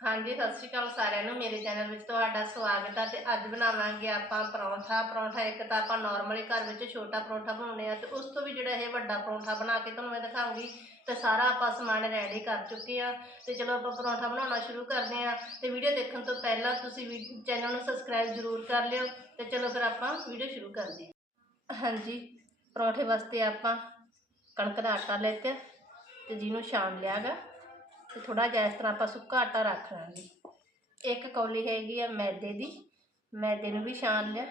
ਹਾਂਜੀ, ਸਤਿ ਸ਼੍ਰੀ ਅਕਾਲ ਸਾਰਿਆਂ ਨੂੰ। ਮੇਰੇ ਚੈਨਲ ਵਿੱਚ ਤੁਹਾਡਾ ਸਵਾਗਤ ਹੈ ਤੇ ਅੱਜ ਬਣਾਵਾਂਗੇ ਆਪਾਂ ਪਰੌਂਠਾ। ਪਰੌਂਠਾ ਇੱਕ ਤਾਂ ਆਪਾਂ ਨਾਰਮਲੀ ਘਰ ਵਿੱਚ ਛੋਟਾ ਪਰੌਂਠਾ ਬਣਾਉਂਦੇ ਆ ਤੇ ਉਸ ਤੋਂ ਵੀ ਜਿਹੜਾ ਇਹ ਵੱਡਾ ਪਰੌਂਠਾ ਬਣਾ ਕੇ ਤੁਹਾਨੂੰ ਮੈਂ ਦਿਖਾਉਂਗੀ ਤੇ ਸਾਰਾ ਆਪਾਂ ਸਮਾਨ ਰੈਡੀ ਕਰ ਚੁੱਕੇ ਆ। ਤੇ ਚਲੋ ਆਪਾਂ ਪਰੌਂਠਾ ਬਣਾਉਣਾ ਸ਼ੁਰੂ ਕਰਦੇ ਆ ਤੇ ਵੀਡੀਓ ਦੇਖਣ ਤੋਂ ਪਹਿਲਾਂ ਤੁਸੀਂ ਵੀ ਚੈਨਲ ਨੂੰ ਸਬਸਕ੍ਰਾਈਬ ਜ਼ਰੂਰ ਕਰ ਲਿਓ ਤੇ ਚਲੋ ਫਿਰ ਆਪਾਂ ਵੀਡੀਓ ਸ਼ੁਰੂ ਕਰਦੇ ਹਾਂ ਹਾਂਜੀ, ਪਰੌਂਠੇ ਵਾਸਤੇ ਆਪਾਂ ਕਣਕ ਦਾ ਆਟਾ ਲੈਤੇ ਤੇ ਜਿਹਨੂੰ ਛਾਣ ਲਿਆਗਾ ਤੇ ਥੋੜਾ ਜਿਹਾ ਇਸ ਤਰ੍ਹਾਂ ਆਪਾਂ ਸੁੱਕਾ ਆਟਾ ਰੱਖ ਲਾਂਗੇ ਇੱਕ ਕੌਲੀ ਹੈਗੀ ਆ ਮੈਦੇ ਦੀ। ਮੈਦੇ ਨੂੰ ਵੀ ਛਾਣ ਲਿਆ।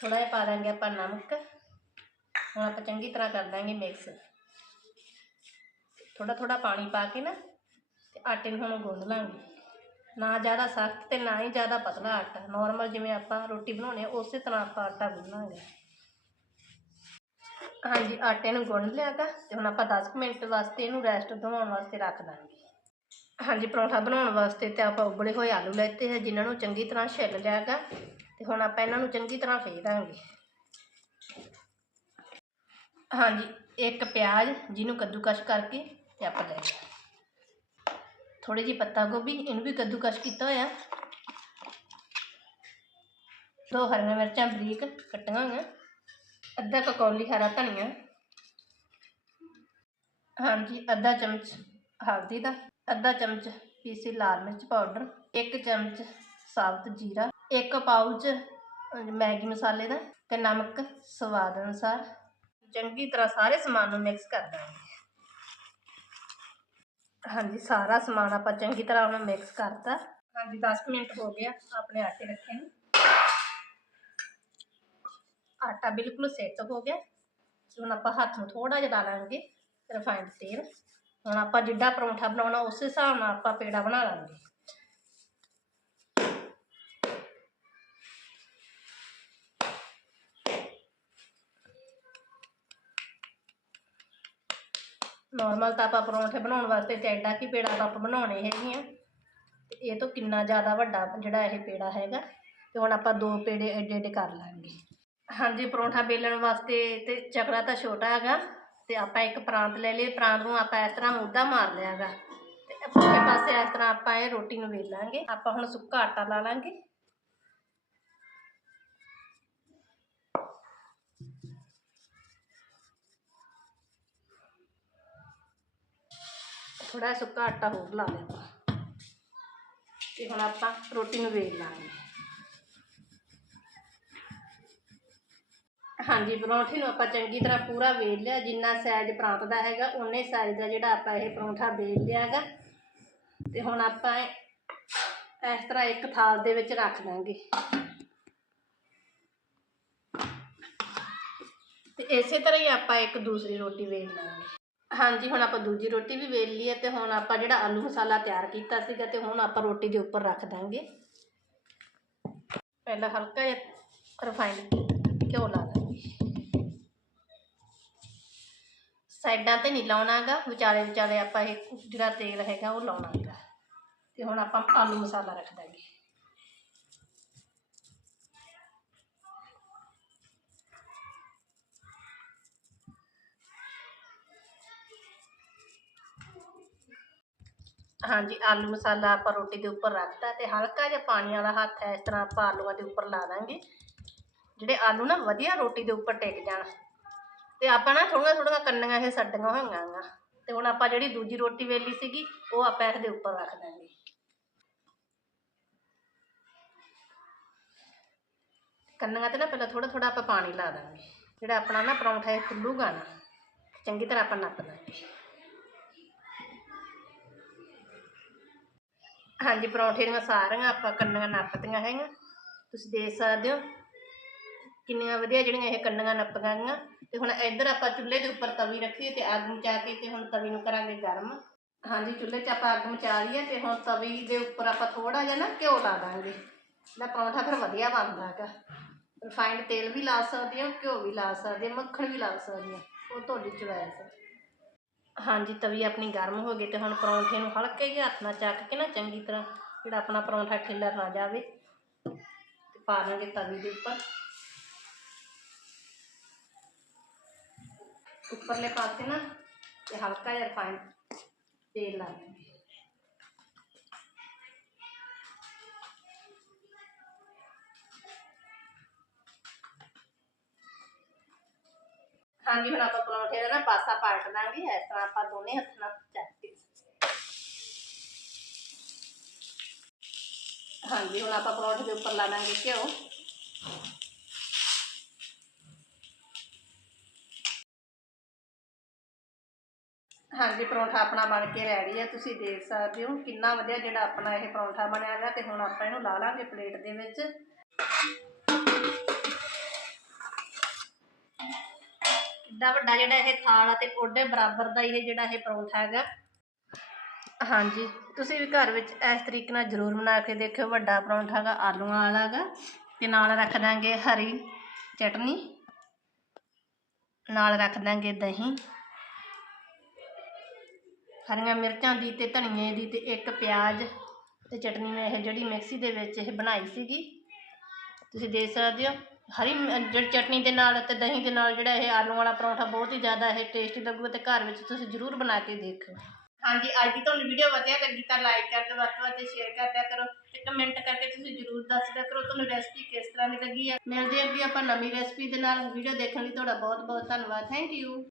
ਥੋੜਾ ਜਿਹਾ ਪਾ ਦਾਂਗੇ ਆਪਾਂ ਨਮਕ। ਹੁਣ ਆਪਾਂ ਚੰਗੀ ਤਰ੍ਹਾਂ ਕਰ ਦਾਂਗੇ ਮਿਕਸ। ਥੋੜਾ ਥੋੜਾ ਪਾਣੀ ਪਾ ਕੇ ਨਾ ਤੇ ਆਟੇ ਨੂੰ ਹੁਣ ਗੁੰਨ ਲਾਂਗੇ। ਨਾ ਜ਼ਿਆਦਾ ਸਖਤ ਤੇ ਨਾ ਹੀ ਜ਼ਿਆਦਾ ਪਤਲਾ ਆਟਾ। ਨਾਰਮਲ ਜਿਵੇਂ ਆਪਾਂ ਰੋਟੀ ਬਣਾਉਣੇ ਆ ਉਸੇ ਤਰ੍ਹਾਂ ਆਪਾਂ ਆਟਾ ਗੁੰਨਾਂਗੇ ਹਾਂਜੀ, ਆਟੇ ਨੂੰ ਗੁੰਨ ਲਿਆਗਾ ਤੇ ਹੁਣ ਆਪਾਂ 10 ਕੁ ਮਿੰਟ ਵਾਸਤੇ ਇਹਨੂੰ ਰੈਸਟ ਦਿਵਾਉਣ ਵਾਸਤੇ ਰੱਖ ਦਾਂਗੇ। ਹਾਂਜੀ, ਪਰੌਂਠਾ ਬਣਾਉਣ ਵਾਸਤੇ ਤੇ ਆਪਾਂ ਉਬਲੇ ਹੋਏ ਆਲੂ ਲੈਤੇ ਹੈ ਜਿਨ੍ਹਾਂ ਨੂੰ ਚੰਗੀ ਤਰ੍ਹਾਂ ਛਿੱਲ ਲਿਆਗਾ ਤੇ ਹੁਣ ਆਪਾਂ ਇਹਨਾਂ ਨੂੰ ਚੰਗੀ ਤਰ੍ਹਾਂ ਫੇਰ ਦਾਂਗੇ। ਹਾਂਜੀ, ਇੱਕ ਪਿਆਜ਼ ਜਿਹਨੂੰ ਕੱਦੂਕਸ਼ ਕਰਕੇ ਤੇ ਆਪਾਂ ਲੈ ਲਿਆ। ਥੋੜੀ ਜਿਹੀ ਪੱਤਾ ਗੋਭੀ, ਇਹਨੂੰ ਵੀ ਕੱਦੂਕਸ਼ ਕੀਤਾ ਹੋਇਆ। ਦੋ ਹਰੀਆਂ ਮਿਰਚਾਂ ਬਰੀਕ ਕੱਟੀਆਂ ਹੋਈਆਂ। ਅੱਧਾ ਕੁ ਕੌਲੀ ਹਰਾ ਧਨੀਆ। ਹਾਂਜੀ, ਅੱਧਾ ਚਮਚ ਹਲਦੀ ਦਾ। ਅੱਧਾ ਚਮਚ ਪੀਸੀ ਲਾਲ ਮਿਰਚ ਪਾਊਡਰ। ਇੱਕ ਚਮਚ ਸਾਬਤ ਜੀਰਾ। ਇੱਕ ਪਾਊਚ ਮੈਗੀ ਮਸਾਲੇ ਦਾ ਤੇ ਨਮਕ ਸਵਾਦ ਅਨੁਸਾਰ। ਚੰਗੀ ਤਰ੍ਹਾਂ ਸਾਰੇ ਸਮਾਨ ਨੂੰ ਮਿਕਸ ਕਰ ਦਾਂਗੇ। ਹਾਂਜੀ, ਸਾਰਾ ਸਮਾਨ ਆਪਾਂ ਚੰਗੀ ਤਰ੍ਹਾਂ ਉਹਨੂੰ ਮਿਕਸ ਕਰਤਾ। ਹਾਂਜੀ 10 ਮਿੰਟ ਹੋ ਗਿਆ ਆਪਣੇ ਆਟੇ ਰੱਖੇ ਨੂੰ। ਆਟਾ ਬਿਲਕੁਲ ਸੈੱਟ ਹੋ ਗਿਆ ਹੁਣ ਆਪਾਂ ਹੱਥ ਨੂੰ ਥੋੜਾ ਜਿਹਾ ਡਾਲਾਂਗੇ ਰਿਫਾਈਨਡ ਤੇਲ ਹੁਣ ਆਪਾਂ ਜਿੱਡਾ ਪਰੌਂਠਾ ਬਣਾਉਣਾ ਉਸ ਹਿਸਾਬ ਨਾਲ ਆਪਾਂ ਪੇੜਾ ਬਣਾ ਲਾਂਗੇ ਨਾਰਮਲ ਤਾਂ ਆਪਾਂ ਪਰੌਂਠੇ ਬਣਾਉਣ ਵਾਸਤੇ ਤੇ ਐਡਾ ਕੀ ਪੇੜਾ ਆਪਾਂ ਬਣਾਉਣੇ ਹੈਗੇ ਆ ਤੇ ਇਹ ਤੋਂ ਕਿੰਨਾ ਜ਼ਿਆਦਾ ਵੱਡਾ ਜਿਹੜਾ ਇਹ ਪੇੜਾ ਹੈਗਾ ਤੇ ਹੁਣ ਆਪਾਂ ਦੋ ਪੇੜੇ ਐਡੇ ਐਡੇ ਕਰ ਲਾਂਗੇ ਹਾਂਜੀ, ਪਰੌਂਠਾ ਬੇਲਣ ਵਾਸਤੇ ਤੇ ਚਕਲਾ ਤਾਂ ਛੋਟਾ ਹੈਗਾ ਤੇ ਆਪਾਂ ਇੱਕ ਪ੍ਰਾਂਤ ਲੈ ਲਏ ਪ੍ਰਾਂਤ ਨੂੰ ਆਪਾਂ ਇਸ ਤਰ੍ਹਾਂ ਮੁੱਦਾ ਮਾਰ ਲਿਆ ਹੈਗਾ। ਤੇ ਪੁੱਠੇ ਪਾਸੇ ਇਸ ਤਰ੍ਹਾਂ ਆਪਾਂ ਇਹ ਰੋਟੀ ਨੂੰ ਵੇਲਾਂਗੇ ਆਪਾਂ ਹੁਣ ਸੁੱਕਾ ਆਟਾ ਲਾ ਲਾਂਗੇ। ਥੋੜਾ ਸੁੱਕਾ ਆਟਾ ਹੋਰ ਲਾ ਲਿਆ ਆਪਾਂ। ਤੇ ਹੁਣ ਆਪਾਂ ਰੋਟੀ ਨੂੰ ਵੇਲ ਲਾਂਗੇ। ਹਾਂਜੀ, ਪਰੌਂਠੇ ਨੂੰ ਆਪਾਂ ਚੰਗੀ ਤਰ੍ਹਾਂ ਪੂਰਾ ਵੇਲ ਲਿਆ। ਜਿੰਨਾ ਸਾਈਜ਼ ਪ੍ਰਾਂਤ ਦਾ ਹੈਗਾ ਉਨੇ ਸਾਈਜ਼ ਦਾ ਜਿਹੜਾ ਆਪਾਂ ਇਹ ਪਰੌਂਠਾ ਵੇਲ ਲਿਆ ਹੈਗਾ। ਤੇ ਹੁਣ ਆਪਾਂ ਇਸ ਤਰ੍ਹਾਂ ਇੱਕ ਥਾਲ ਦੇ ਵਿੱਚ ਰੱਖ ਦਾਂਗੇ। ਤੇ ਇਸੇ ਤਰ੍ਹਾਂ ਹੀ ਆਪਾਂ ਇੱਕ ਦੂਸਰੀ ਰੋਟੀ ਵੇਲ ਲਾਂਗੇ। ਹਾਂਜੀ, ਹੁਣ ਆਪਾਂ ਦੂਜੀ ਰੋਟੀ ਵੀ ਵੇਲ ਲਈ ਹੈ ਤੇ ਹੁਣ ਆਪਾਂ ਜਿਹੜਾ ਆਲੂ ਮਸਾਲਾ ਤਿਆਰ ਕੀਤਾ ਸੀਗਾ ਤੇ ਹੁਣ ਆਪਾਂ ਰੋਟੀ ਦੇ ਉੱਪਰ ਰੱਖ ਦਾਂਗੇ। ਪਹਿਲਾਂ ਹਲਕਾ ਜਿਹਾ ਰਿਫਾਈਨਡ ਘਿਓ ਲਾ ਦਾਂਗੇ। ਸਾਈਡਾਂ ਤੇ ਨਹੀਂ ਲਾਉਣਾਗਾ। ਵਿਚਾਲੇ ਵਿਚਾਲੇ ਆਪਾਂ ਇਹ ਜਿਹੜਾ ਤੇਲ ਹੈਗਾ ਉਹ ਲਾਉਣਾ ਹੈਗਾ ਤੇ ਹੁਣ ਆਪਾਂ ਆਲੂ ਮਸਾਲਾ ਰੱਖ ਦਾਂਗੇ। ਹਾਂਜੀ, ਆਲੂ ਮਸਾਲਾ ਆਪਾਂ ਰੋਟੀ ਦੇ ਉੱਪਰ ਰੱਖਤਾ ਤੇ ਹਲਕਾ ਜਿਹਾ ਪਾਣੀ ਵਾਲਾ ਹੱਥ ਹੈ, ਇਸ ਤਰ੍ਹਾਂ ਆਪਾਂ ਆਲੂਆਂ ਦੇ ਉੱਪਰ ਲਾ ਦਾਂਗੇ। ਜਿਹੜੇ ਆਲੂ ਨਾ ਵਧੀਆ ਰੋਟੀ ਦੇ ਉੱਪਰ ਟਿਕ ਜਾਣ। ਤੇ ਆਪਾਂ ਨਾ ਥੋੜੀਆਂ ਥੋੜੀਆਂ ਕੰਨੀਆਂ ਇਹ ਛੱਡੀਆਂ ਹੋਈਆਂ ਆਂ ਤੇ ਹੁਣ ਆਪਾਂ ਜਿਹੜੀ ਦੂਜੀ ਰੋਟੀ ਵੇਲੀ ਸੀਗੀ, ਉਹ ਆਪਾਂ ਇਹਦੇ ਉੱਪਰ ਰੱਖ ਦਾਂਗੇ ਕੰਨੀਆਂ ਤੇ ਨਾ ਪਹਿਲਾਂ ਥੋੜਾ ਥੋੜਾ ਆਪਾਂ ਪਾਣੀ ਲਾ ਦਾਂਗੇ ਜਿਹੜਾ ਆਪਣਾ ਨਾ ਪਰੌਂਠਾ ਇਹ ਫੁੱਲੂਗਾ ਨਾ, ਚੰਗੀ ਤਰ੍ਹਾਂ ਆਪਾਂ ਨੱਪ ਦਾਂਗੇ ਹਾਂਜੀ, ਪਰੌਂਠੇ ਦੀਆਂ ਸਾਰੀਆਂ ਆਪਾਂ ਕੰਨੀਆਂ ਨੱਪਤੀਆਂ ਹੈਗੀਆਂ। ਤੁਸੀਂ ਦੇਖ ਸਕਦੇ ਹੋ ਕਿੰਨੀਆਂ ਵਧੀਆ ਜਿਹੜੀਆਂ ਇਹ ਕੰਨੀਆਂ ਨੱਪ ਗਈਆਂ। ਤੇ ਹੁਣ ਇੱਧਰ ਆਪਾਂ ਚੁੱਲ੍ਹੇ ਦੇ ਉੱਪਰ ਤਵੀ ਰੱਖੀ ਤੇ ਅੱਗ ਮਚਾ ਕੇ ਤੇ ਹੁਣ ਤਵੀ ਨੂੰ ਕਰਾਂਗੇ ਗਰਮ। ਹਾਂਜੀ, ਚੁੱਲ੍ਹੇ 'ਚ ਆਪਾਂ ਅੱਗ ਮਚਾ ਲਈਏ ਹੈ ਤੇ ਹੁਣ ਤਵੀ ਦੇ ਉੱਪਰ ਆਪਾਂ ਥੋੜਾ ਜਿਹਾ ਨਾ ਘਿਓ ਲਾ ਦਾਂਗੇ। ਇਹਦਾ ਪਰੌਂਠਾ ਫਿਰ ਵਧੀਆ ਬਣਦਾ ਹੈਗਾ। ਰਿਫਾਈਨਡ ਤੇਲ ਵੀ ਲਾ ਸਕਦੇ ਹੋ, ਘਿਓ ਵੀ ਲਾ ਸਕਦੇ ਮੱਖਣ ਵੀ ਲਾ ਸਕਦੇ ਹੋ। ਉਹ ਤੁਹਾਡੀ ਚੁਆਇਸ ਹੈ। ਹਾਂਜੀ, ਤਵੀ ਆਪਣੀ ਗਰਮ ਹੋ ਗਈ ਤੇ ਹੁਣ ਪਰੌਂਠੇ ਨੂੰ ਹਲਕੇ ਜਿਹੇ ਹੱਥ ਨਾਲ ਚੱਕ ਕੇ ਨਾ ਚੰਗੀ ਤਰ੍ਹਾਂ ਜਿਹੜਾ ਆਪਣਾ ਪਰੌਂਠਾ ਖਿਲਰ ਨਾ ਜਾਵੇ ਤੇ ਪਾ ਲਾਂਗੇ ਤਵੀ ਦੇ ਉੱਪਰ। ऊपरले पासे ना हल्का जहा या फाइन तेल डाल हाँ जी हम आप परौंठे का ना पासा पाट देंगे इस तरह आप दोने हथ न चाटी हाँ। जी हम आप परौंठे के उपर ला देंगे घ्यो। ਹਾਂਜੀ ਪਰੌਂਠਾ ਆਪਣਾ ਬਣ ਕੇ ਰੈਡੀ ਹੈ ਤੁਸੀਂ ਦੇਖ ਸਕਦੇ ਹੋ ਕਿੰਨਾ ਵਧੀਆ ਜਿਹੜਾ ਆਪਣਾ ਇਹ ਪਰੌਂਠਾ ਬਣਿਆ ਹੈਗਾ ਤੇ ਹੁਣ ਆਪਾਂ ਇਹਨੂੰ ਲਾ ਲਾਂਗੇ ਪਲੇਟ ਦੇ ਵਿੱਚ। ਕਿੱਡਾ ਵੱਡਾ ਜਿਹੜਾ ਇਹ ਥਾਲ ਆ ਤੇ ਉਹਦੇ ਬਰਾਬਰ ਦਾ ਇਹ ਜਿਹੜਾ ਇਹ ਪਰੌਂਠਾ ਹੈਗਾ। ਹਾਂਜੀ ਤੁਸੀਂ ਵੀ ਘਰ ਵਿੱਚ ਇਸ ਤਰੀਕੇ ਨਾਲ ਜ਼ਰੂਰ ਬਣਾ ਕੇ ਦੇਖਿਓ ਵੱਡਾ ਪਰੌਂਠਾ ਹੈਗਾ ਆਲੂਆਂ ਵਾਲਾ ਹੈਗਾ ਤੇ ਨਾਲ ਰੱਖ ਦਾਂਗੇ ਹਰੀ ਚਟਨੀ ਨਾਲ ਰੱਖ ਦਾਂਗੇ ਦਹੀਂ। ਹਰੀਆਂ ਮਿਰਚਾਂ ਦੀ ਤੇ ਧਨੀਏ ਦੀ ਤੇ ਇੱਕ ਪਿਆਜ਼ ਤੇ ਚਟਨੀ ਮੈਂ ਇਹ ਜਿਹੜੀ ਮਿਕਸੀ ਦੇ ਵਿੱਚ ਇਹ ਬਣਾਈ ਸੀਗੀ। ਤੁਸੀਂ ਦੇਖ ਸਕਦੇ ਹੋ, ਹਰੀ ਜਿਹੜੀ ਚਟਨੀ ਦੇ ਨਾਲ ਤੇ ਦਹੀਂ ਦੇ ਨਾਲ ਜਿਹੜਾ ਇਹ ਆਲੂ ਵਾਲਾ ਪਰੌਂਠਾ ਬਹੁਤ ਹੀ ਜ਼ਿਆਦਾ ਇਹ ਟੇਸਟੀ ਲੱਗੂਗਾ ਤੇ ਘਰ ਵਿੱਚ ਤੁਸੀਂ ਜ਼ਰੂਰ ਬਣਾ ਕੇ ਦੇਖੋ ਹਾਂਜੀ, ਅੱਜ ਦੀ ਤੁਹਾਨੂੰ ਵੀਡੀਓ ਵਧੀਆ ਲੱਗੀ ਤਾਂ ਲਾਈਕ ਕਰ ਦਿਓ, ਵੱਧ ਤੋਂ ਵੱਧ ਸ਼ੇਅਰ ਕਰ ਦਿਆ ਕਰੋ ਤੇ ਕਮੈਂਟ ਕਰਕੇ ਤੁਸੀਂ ਜ਼ਰੂਰ ਦੱਸ ਦਿਆ ਕਰੋ ਤੁਹਾਨੂੰ ਰੈਸਪੀ ਕਿਸ ਤਰ੍ਹਾਂ ਦੀ ਲੱਗੀ ਹੈ। ਮਿਲਦੇ ਹਾਂ ਅੱਗੇ ਆਪਾਂ ਨਵੀਂ ਰੈਸਪੀ ਦੇ ਨਾਲ। ਵੀਡੀਓ ਦੇਖਣ ਲਈ ਤੁਹਾਡਾ ਬਹੁਤ ਬਹੁਤ ਧੰਨਵਾਦ। Thank you